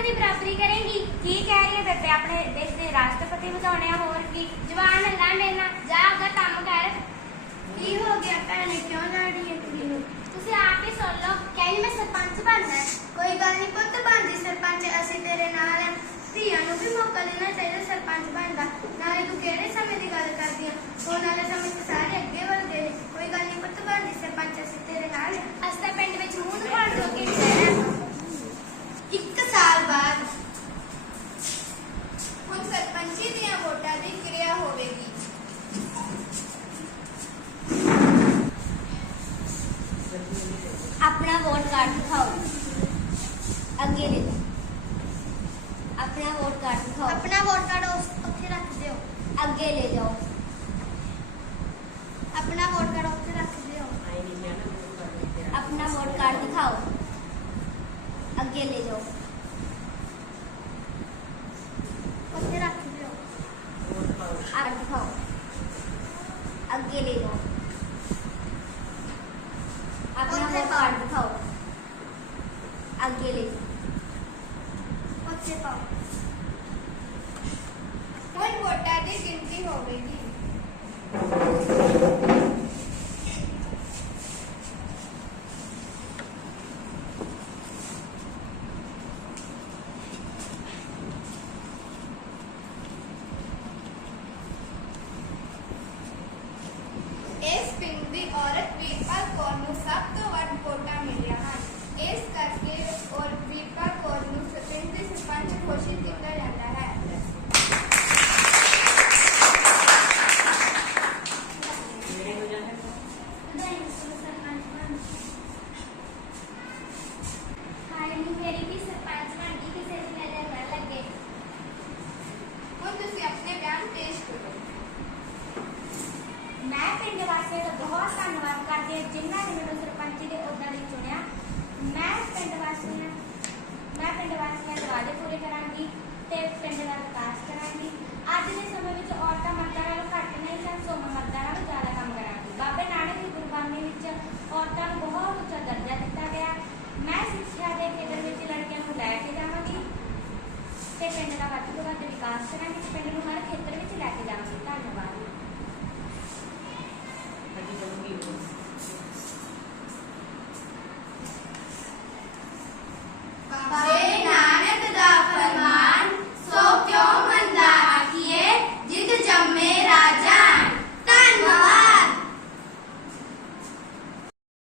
ਮਰਦ ਦੀ ਬਰਾਬਰੀ ਕਰੇਂਗੀ। ਕੀ ਕਹਿ ਰਹੀ ਹੈ ਬੇਬੇ? ਆਪਣੇ ਦੇਸ਼ ਦੇ ਰਾਸ਼ਟਰਪਤੀ ਵਧਾਉਣੇ ਆ ਹੋਰ ਕੀ? ਜਵਾਨ ਅੱਲਾ ਮੇਰੇ ਨਾਲ ਜਾ ਆਪਦਾ ਕੰਮ ਕਰ। ਕੀ ਹੋ ਗਿਆ ਭੈਣੇ? ਕਿਉਂ ਲੜੀ ਹੈ? ਕੁੜੀ ਨੂੰ ਤੁਸੀਂ ਆਪ ਹੀ ਸੁਣ ਲਓ। ਕਹਿੰਦੀ ਮੈਂ ਸਰਪੰਚ ਬਣਨਾ। ਕੋਈ ਗੱਲ ਨਹੀਂ ਪੁੱਤ ਬਣਦੀ ਸਰਪੰਚ। ਅਸੀਂ ਤੇਰੇ ਨਾਲ ਧੀਆਂ ਨੂੰ ਵੀ ਮੌਕਾ ਦੇਣਾ ਚਾਹੀਦਾ ਸਰਪੰਚ ਬਣਦਾ ਨਾਲੇ ਤੂੰ ਕਿਹੜੇ आगे ले जाओ। अपना वोट कार्ड उधर रख दो अपना वोट कार्ड दिखाओ। आगे ले जाओ। कार्ड दिखाओ। आगे ले जाओ। अपना कार्ड दिखाओ। पाओ। Wow. ਧੰਨਵਾਦ ਜਿਨ੍ਹਾਂ ਨੇ ਮੈਨੂੰ ਸਰਪੰਚੀ ਦੇ ਅਹੁਦੇ ਲਈ ਚੁਣਿਆ, ਮੈਂ ਪਿੰਡ ਵਾਸੀਆਂ ਮੈਂ ਪਿੰਡ ਵਾਸੀਆਂ ਦੇ ਵਾਅਦੇ ਪੂਰੇ ਕਰਾਂਗੀ ਤੇ ਪਿੰਡ ਦਾ ਵਿਕਾਸ ਕਰਾਂਗੀ।